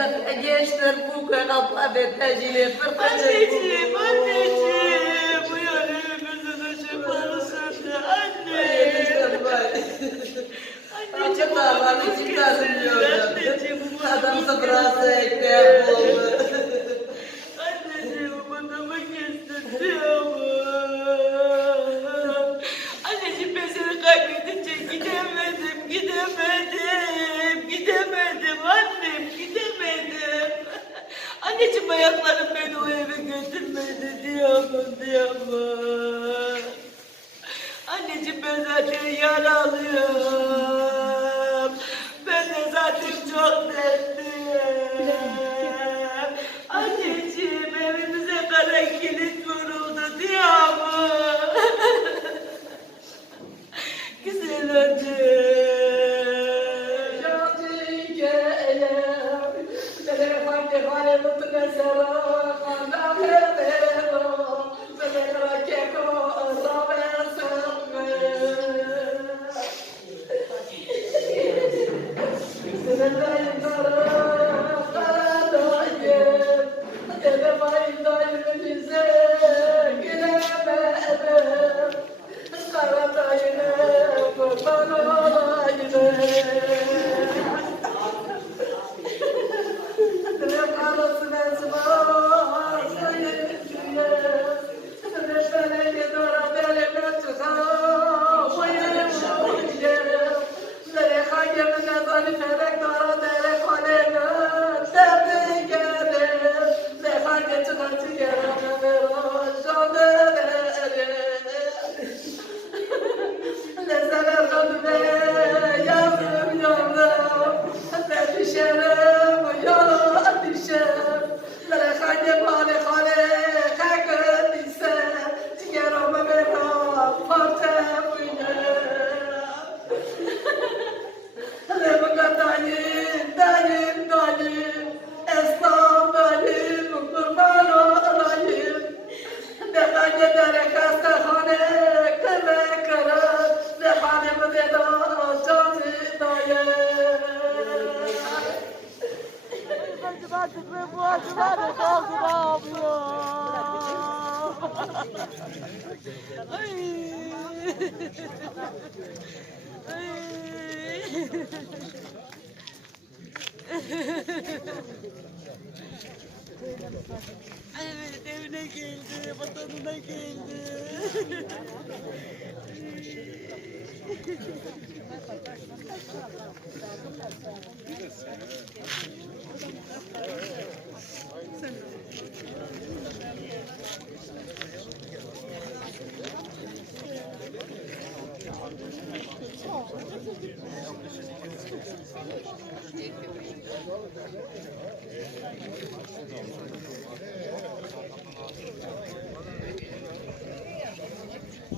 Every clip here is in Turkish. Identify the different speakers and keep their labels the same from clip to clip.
Speaker 1: beteyleri diye gençler bu kadar beteyleri
Speaker 2: Anneciğim, anneciğim. Bu yan evimizin ışıkları söndü. Anne.
Speaker 1: Çıkarsın diyorlar.
Speaker 2: Anneciğim,
Speaker 1: Adamsa biraz ekmeğe oldu.
Speaker 2: Ayaklarım beni o eve götürmedi diyorum, diyorum. Anneciğim ben zaten yaralıyım. Ben de zaten çok dertliyim.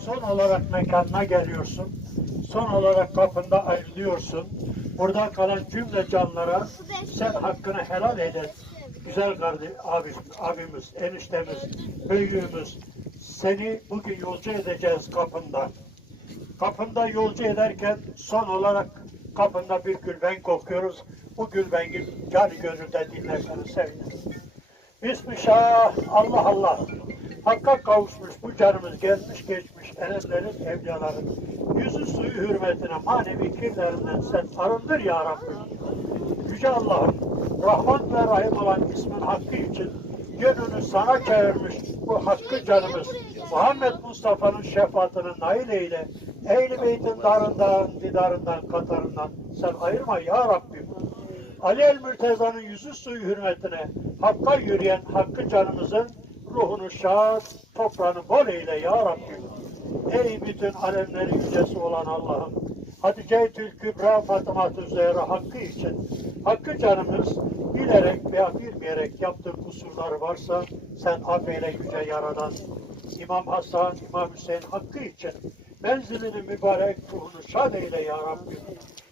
Speaker 3: Son olarak mekanına geliyorsun. Son olarak kapında ayrılıyorsun. Burada kalan cümle canlara sen hakkını helal et. Güzel kardeş, abimiz, abimiz, eniştemiz, büyüğümüz. Seni bugün yolcu edeceğiz kapında. Kapında yolcu ederken son olarak kapında bir gülben kokuyoruz. Bu gülbengi cani gönülde dinlerseniz seviniriz. Bismillah, Allah Allah. Hakka kavuşmuş bu canımız gelmiş geçmiş erenlerin, evliyaların. Yüzü suyu hürmetine manevi kirlerinden sen arındır ya Rabbi. Yüce Allah'ım, Rahman ve Rahim olan ismin hakkı için gönlünü sana çevirmiş bu hakkı canımız. Muhammed Mustafa'nın şefaatini nail eyle. Ehl-i Beyt'in darından, didarından, katarından sen ayırma ya Rabbim. Ali el Mürteza'nın yüzü suyu hürmetine Hakka yürüyen hakkı canımızın ruhunu şad, toprağını bol eyle ya Rabbim. Ey bütün alemlerin yücesi olan Allah'ım. Hatice-i Kübra Zehra hakkı için Hakkı canımız bilerek veya bilmeyerek yaptığı kusurlar varsa sen affeyle yüce yaradan. İmam Hasan, İmam Hüseyin hakkı için menzilini mübarek ruhunu şad eyle ya Rabbi.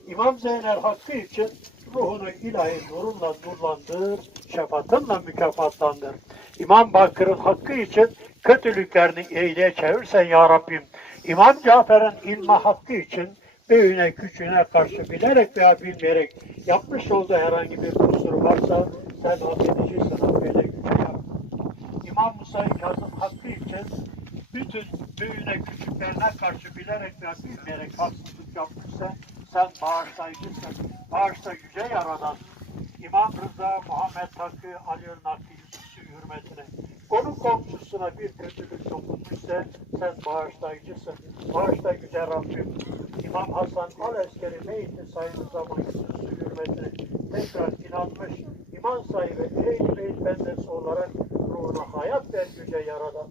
Speaker 3: İmam Zeynel hakkı için ruhunu ilahi nurunla nurlandır, şefaatınla mükafatlandır. İmam Bakır'ın hakkı için kötülüklerini iyiliğe çevirsen ya Rabbim. İmam Cafer'in ilme hakkı için büyüğüne küçüğüne karşı bilerek veya bilmeyerek yapmış olduğu herhangi bir kusur varsa sen affedicisin, affeyle gücü yap. İmam Musa Kazım hakkı için bütün büyüğüne küçüklerine karşı bilerek veya bilmeyerek haksızlık yapmışsa sen bağışlayıcısın. Bağışla yüce yaradan. İmam Rıza Muhammed Hakkı hakkı yüzüsü hürmetine. Onun komşusuna bir kötülük dokunmuşsa sen bağışlayıcısın. Bağışla yüce Rabbim. İmam Hasan Al-Eskeri Meyti sayılı zaman yüzüsü hürmetine tekrar inanmış. İman sahibi Ehl-i Beyt bendesi olarak ruhuna hayat ver yüce yaradan.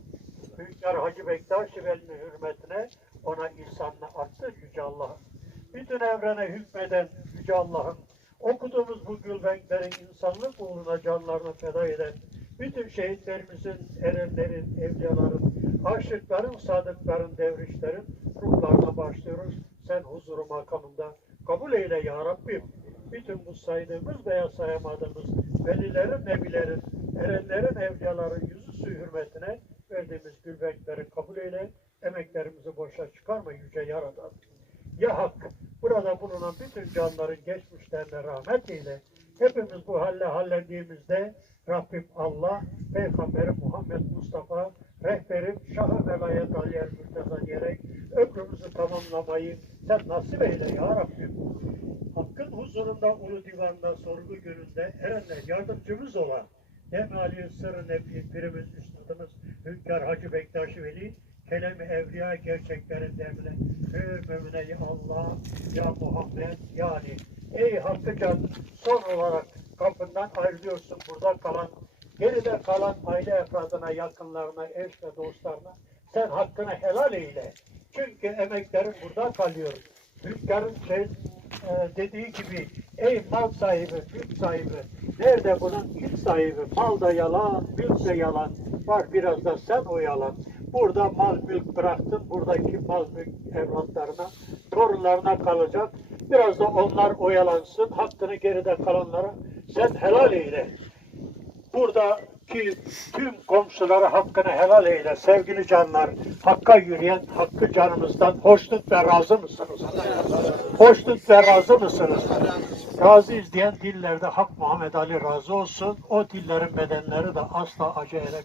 Speaker 3: Büyükler Hacı Bektaş Veli'nin hürmetine ona ihsanını arttır yüce Allah'ım. Bütün evrene hükmeden yüce Allah'ım okuduğumuz bu gülbenklerin insanlık uğruna canlarını feda eden bütün şehitlerimizin, erenlerin, evliyaların, aşıkların, sadıkların, devrişlerin ruhlarına başlıyoruz. Sen huzuru makamında kabul eyle ya Rabbim. Bütün bu saydığımız veya sayamadığımız velilerin, nebilerin, erenlerin, evliyaların yüzüsü hürmetine verdiğimiz gülbenkleri kabul eyle. Emeklerimizi boşa çıkarma yüce yaradan. Ya Hak, burada bulunan bütün canların geçmişlerine rahmet eyle. Hepimiz bu halle hallendiğimizde Rabbim Allah, Peygamberim Muhammed Mustafa, rehberim Şah-ı Velayet Aliyer Mürteza diyerek ömrümüzü tamamlamayı sen nasip eyle ya Rabbim. Hakkın huzurunda, ulu divanda, sorgu gününde erenler yardımcımız olan Nemali Sırrı Nebi Pirimiz Üstadımız Hünkar Hacı Bektaş Veli Kelem-i Evliya gerçeklerin Mümine ya Allah ya Muhammed yani ey Hakkı Can son olarak kapından ayrılıyorsun burada kalan geride kalan aile efradına yakınlarına eş ve dostlarına. Sen hakkını helal eyle. Çünkü emeklerin burada kalıyor. Hünkârın şey, e, dediği gibi ey mal sahibi, mülk sahibi nerede bunun ilk sahibi? Mal da yalan, mülk de yalan. Var biraz da sen o yalan burada mal mülk bıraktın buradaki mal mülk evlatlarına torunlarına kalacak biraz da onlar oyalansın hakkını geride kalanlara sen helal eyle buradaki tüm komşulara hakkını helal eyle sevgili canlar. Hakka yürüyen hakkı canımızdan hoşnut ve razı mısınız? Hoşnut ve razı mısınız? Razıyız diyen dillerde Hak Muhammed Ali razı olsun. O dillerin bedenleri de asla acı elem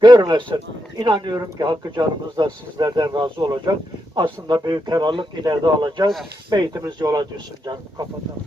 Speaker 3: görmesin. İnanıyorum ki hakkı canımız da sizlerden razı olacak. Aslında büyük helallik ileride alacağız. Beytimiz yola düşsün canım. Kapatalım.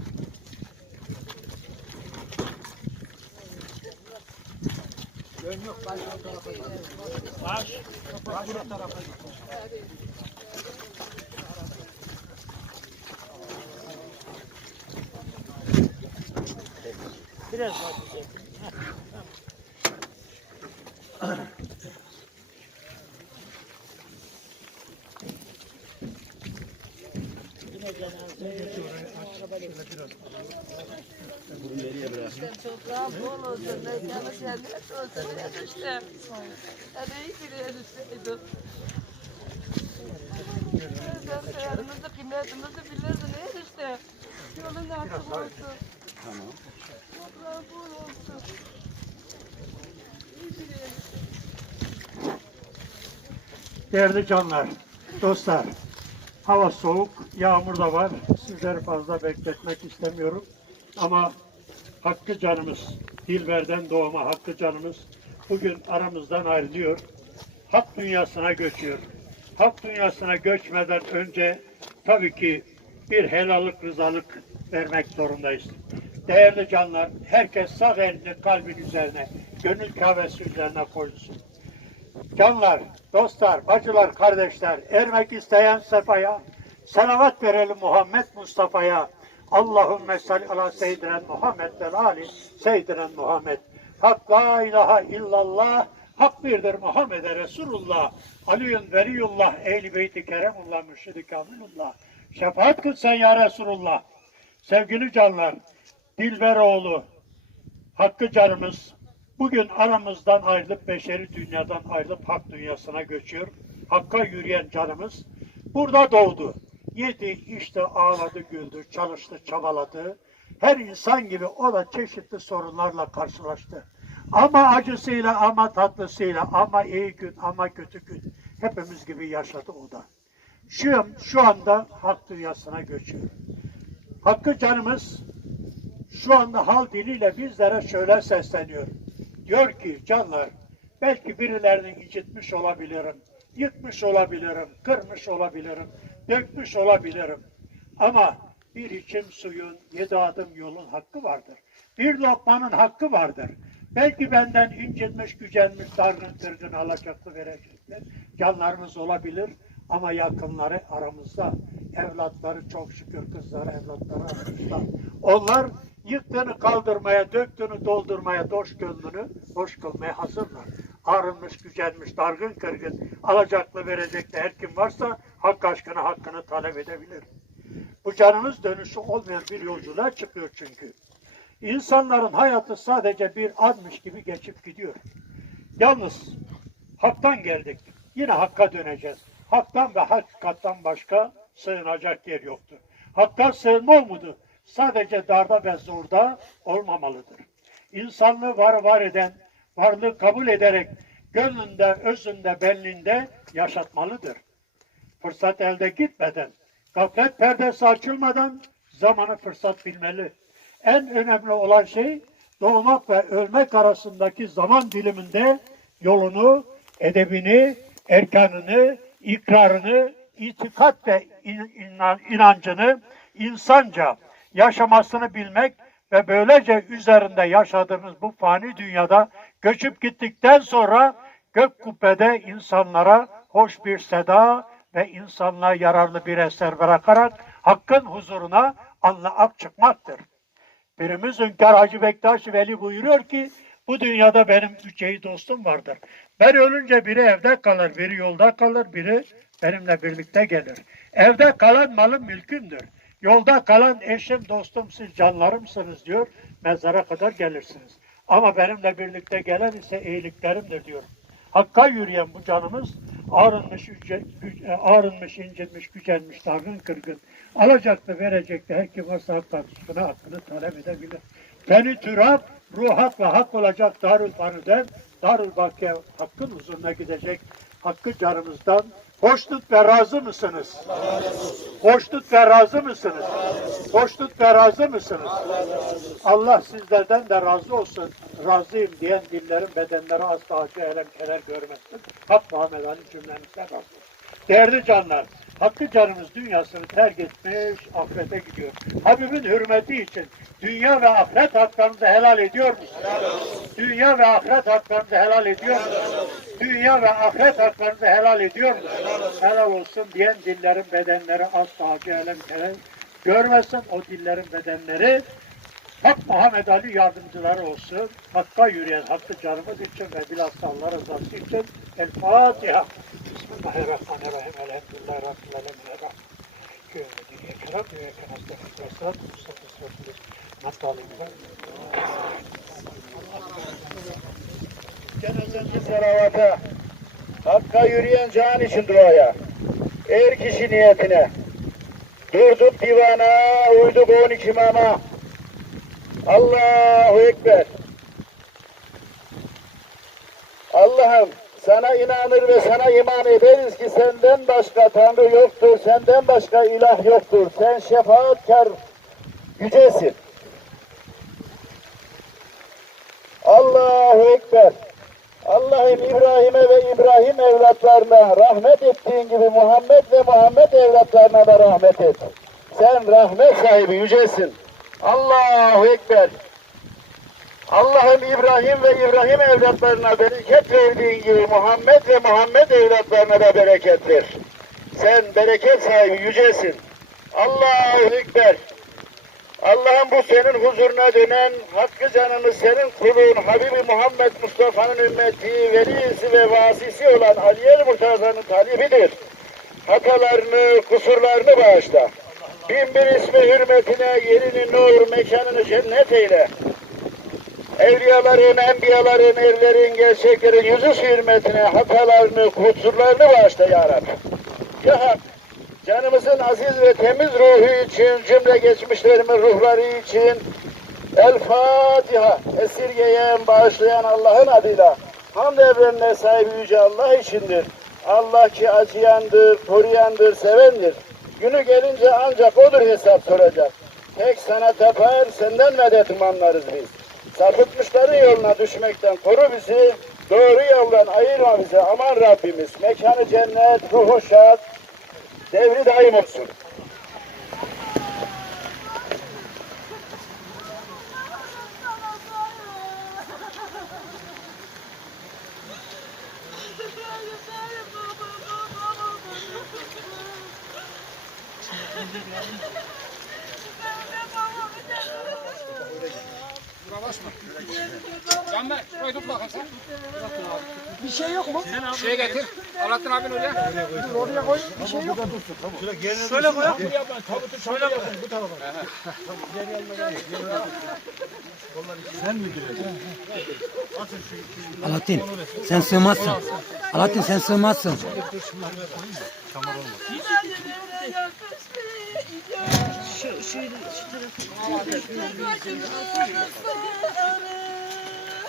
Speaker 2: Toprağım bol olsun. Mekanı cennet olsun. Düştüm. Hadi iyi de düştüydüm. Sen değerimizi, kıymetimizi bilirdin. Düştüm. Yolun açık olsun. Tamam. Toprağım bol olsun. İyi ki de
Speaker 3: Değerli canlar, dostlar, hava soğuk, yağmur da var. Sizleri fazla bekletmek istemiyorum. Ama Hakkı canımız, Dilber'den doğma Hakkı canımız bugün aramızdan ayrılıyor. Hak dünyasına göçüyor. Hak dünyasına göçmeden önce tabii ki bir helallik, rızalık vermek zorundayız. Değerli canlar, herkes sağ elini kalbin üzerine, gönül kahvesi üzerine koysun. Canlar, dostlar, bacılar, kardeşler, ermek isteyen sefaya, selavat verelim Muhammed Mustafa'ya. Allahümme salli ala seyyidina Muhammed ve ali seyyidina Muhammed. Hak la ilahe illallah, hak birdir Muhammed'e Resulullah. Aliyun veliyullah, ehli beyti keremullah, mürşidi kamilullah. Şefaat kıl sen ya Resulullah. Sevgili canlar, Dilberoğlu, Hakkı canımız bugün aramızdan ayrılıp beşeri dünyadan ayrılıp hak dünyasına göçüyor. Hakka yürüyen canımız burada doğdu. Yedi, işte ağladı, güldü, çalıştı, çabaladı. Her insan gibi o da çeşitli sorunlarla karşılaştı. Ama acısıyla, ama tatlısıyla, ama iyi gün, ama kötü gün hepimiz gibi yaşadı o da. Şu, şu anda hak dünyasına göçüyor. Hakkı canımız şu anda hal diliyle bizlere şöyle sesleniyor. Diyor ki canlar belki birilerini incitmiş olabilirim, yıkmış olabilirim, kırmış olabilirim, dökmüş olabilirim. Ama bir içim suyun, yedi adım yolun hakkı vardır. Bir lokmanın hakkı vardır. Belki benden incitmiş, gücenmiş, dargın, kırgın, alacaklı verecekler. Canlarımız olabilir ama yakınları aramızda. Evlatları çok şükür kızları, evlatları aramızda. Onlar yıktığını kaldırmaya, döktüğünü doldurmaya, doş gönlünü hoş kılmaya hazırlar. Arınmış, gücenmiş, dargın, kırgın, alacaklı, verecekli her kim varsa hak aşkına hakkını talep edebilir. Bu canımız dönüşü olmayan bir yolculuğa çıkıyor çünkü. İnsanların hayatı sadece bir admış gibi geçip gidiyor. Yalnız haktan geldik. Yine hakka döneceğiz. Haktan ve hakikattan başka sığınacak yer yoktur. Hakka sığınma umudu sadece darda ve zorda olmamalıdır. İnsanlığı var var eden, varlığı kabul ederek gönlünde, özünde, benliğinde yaşatmalıdır. Fırsat elde gitmeden, gaflet perdesi açılmadan zamanı fırsat bilmeli. En önemli olan şey doğmak ve ölmek arasındaki zaman diliminde yolunu, edebini, erkanını, ikrarını, itikat ve in- inan- inancını insanca yaşamasını bilmek ve böylece üzerinde yaşadığımız bu fani dünyada göçüp gittikten sonra gök kubbede insanlara hoş bir seda ve insanlığa yararlı bir eser bırakarak hakkın huzuruna anlaak çıkmaktır. Birimiz Hünkar Hacı Bektaş Veli buyuruyor ki bu dünyada benim üç dostum vardır. Ben ölünce biri evde kalır, biri yolda kalır, biri benimle birlikte gelir. Evde kalan malım mülkümdür. Yolda kalan eşim, dostum, siz canlarımsınız diyor. Mezara kadar gelirsiniz. Ama benimle birlikte gelen ise iyiliklerimdir diyor. Hakka yürüyen bu canımız ağrınmış, yüce- e, ağrınmış, incinmiş, gücenmiş, dargın, kırgın. Alacaklı, verecekli her kim varsa hak hakkını, hakkını talep edebilir. Beni türap, ruhat ve hak olacak Darül Fanü'den Darül Bakiye hakkın huzuruna gidecek hakkı canımızdan hoşnut ve razı mısınız? Hoşnut ve razı mısınız? Hoşnut ve razı mısınız? Allah sizlerden de razı olsun. Razıyım diyen dillerin bedenleri asla acı elem keler görmesin. Hak Muhammed Ali cümlemizden razı olsun. Değerli canlar, Hakkı canımız dünyasını terk etmiş, ahirete gidiyor. Habibin hürmeti için dünya ve ahiret haklarınızı helal ediyor musunuz? Dünya ve ahiret haklarınızı helal ediyor musunuz? Dünya ve ahiret haklarınızı helal ediyor musunuz? Helal olsun diyen dillerin bedenleri asla keler görmesin. O dillerin bedenleri Hak Muhammed Ali yardımcıları olsun. Hakka yürüyen hakkı canımız için ve bilhassa Allah rızası için El Fatiha. Bismillahirrahmanirrahim. Elhamdülillahi Rabbil alemin. Ekran ve ekran hastası ve sırat Mustafa Sözümüz Maddalıyla.
Speaker 4: Cenazeci selavata, Hakka yürüyen can için duaya, er kişi niyetine, durduk divana, uyduk on iki imama, Allahu Ekber. Allah'ım sana inanır ve sana iman ederiz ki senden başka Tanrı yoktur, senden başka ilah yoktur. Sen şefaatkar yücesin. Allahu Ekber. Allah'ım İbrahim'e ve İbrahim evlatlarına rahmet ettiğin gibi Muhammed ve Muhammed evlatlarına da rahmet et. Sen rahmet sahibi yücesin. Allahu Ekber. Allah'ım İbrahim ve İbrahim evlatlarına bereket verdiğin gibi Muhammed ve Muhammed evlatlarına da bereket ver. Sen bereket sahibi yücesin. Allahu Ekber. Allah'ım bu senin huzuruna dönen hakkı canımız senin kulun Habibi Muhammed Mustafa'nın ümmeti, velisi ve vasisi olan Aliye Murtaza'nın talibidir. Hatalarını, kusurlarını bağışla. Bin bir ismi hürmetine yerini nur, mekanını cennet eyle. Evliyaların, enbiyaların, erlerin, gerçeklerin yüzü hürmetine hatalarını, kusurlarını bağışla ya Rabbi. Ya Hak, canımızın aziz ve temiz ruhu için, cümle geçmişlerimin ruhları için El Fatiha esirgeyen, bağışlayan Allah'ın adıyla hamd evrenine sahibi yüce Allah içindir. Allah ki acıyandır, koruyandır, sevendir. Günü gelince ancak odur hesap soracak. Tek sana tapar, senden medet umanlarız biz. Sapıtmışların yoluna düşmekten koru bizi, doğru yoldan ayırma bizi. Aman Rabbimiz, mekanı cennet, ruhu şad, devri daim olsun.
Speaker 5: Canber şurayı tut bakalım sen. Bir şey yok mu? Şeye getir. Alaaddin abin oraya. Dur oraya koy. Bir şey yok. Şöyle koy. Şöyle koy. Bu tarafa.
Speaker 6: Alaaddin sen sığmazsın. Alaaddin sen sığmazsın.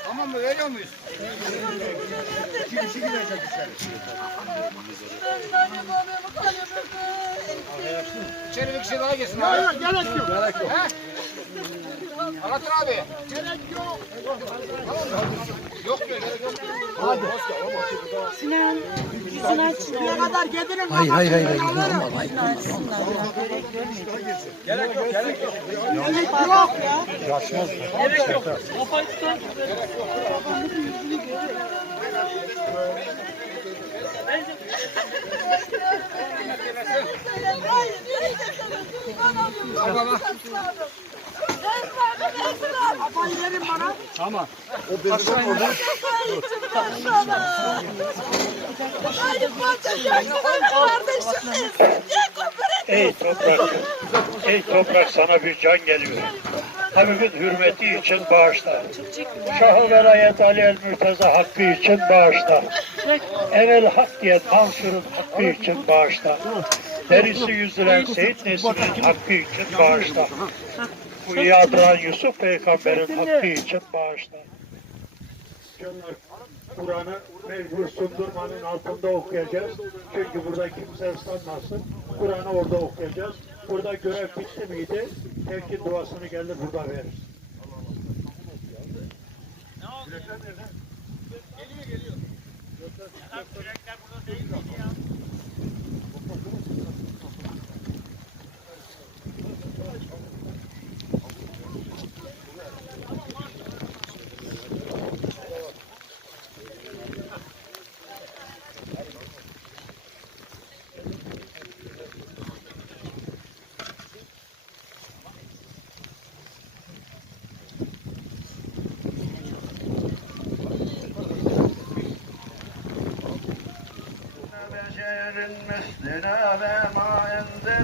Speaker 5: Tamam mı? Veriyor muyuz? İçeri bir kişi daha girsin abi. Yok gerek yok. Gerek yok. Alaaddin abi. Gerek yok. Yok diyor gerek yok.
Speaker 6: Hayır hayır hayır. hayır. Normal, hayır.
Speaker 3: Ey toprak, ey toprak sana bir can geliyor. Habibin hürmeti için bağışla. Şah-ı Velayet Ali el Mürteza hakkı için bağışla. Evvel hak diyen Mansur'un hakkı için bağışla derisi yüzülen Seyit Nesin'in hakkı için bağışla. Kuyuya Yusuf peygamberin hakkı için bağışla. Kur'an'ı mecbur sundurmanın altında okuyacağız. Çünkü burada kimse ıslanmasın. Kur'an'ı orada okuyacağız. Burada görev bitti miydi? Tevkin duasını geldi burada
Speaker 4: verir. Ne oldu? Geliyor geliyor. Gökler, gökler burada değil miydi ya?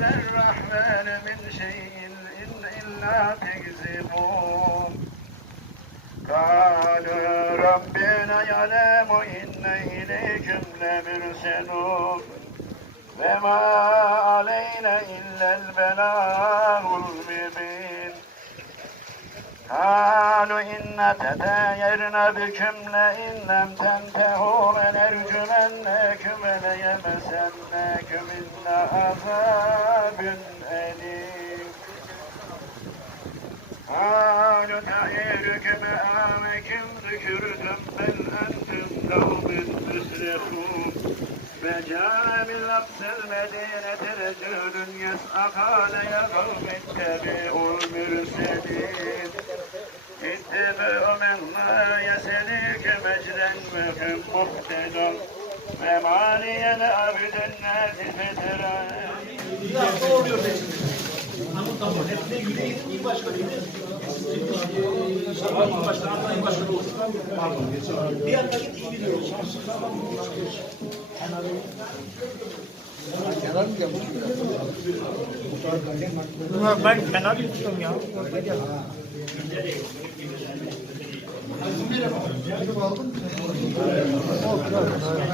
Speaker 4: that قالوا إن تتايرنا بكم لئن لم تنتهوا لنرجمنكم وليمسنكم منا عذاب أليم قالوا تعيركم آمكم ذكرتم بل أنتم قوم مسرفون فجاء من أقصى المدينة رجل يسعى قال يا قوم اتبعوا المرسلين اتبعوا من لا يسلك مجدا وهم مهتدون فما لي لأبد الناس فترا
Speaker 5: Ben kenar tutuyorum ya.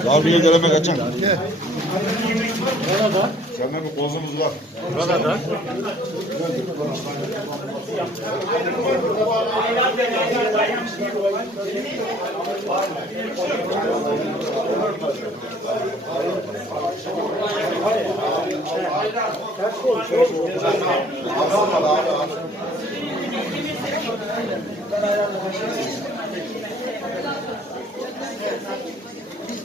Speaker 7: Darbiye geleme kaçan. Senden bir kozumuz var.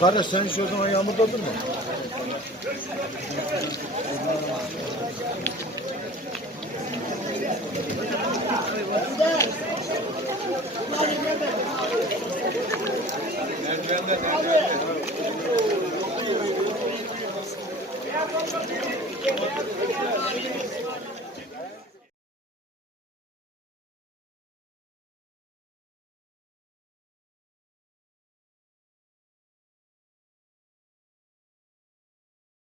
Speaker 7: Kardeş sen hiç o zaman yağmurda durma.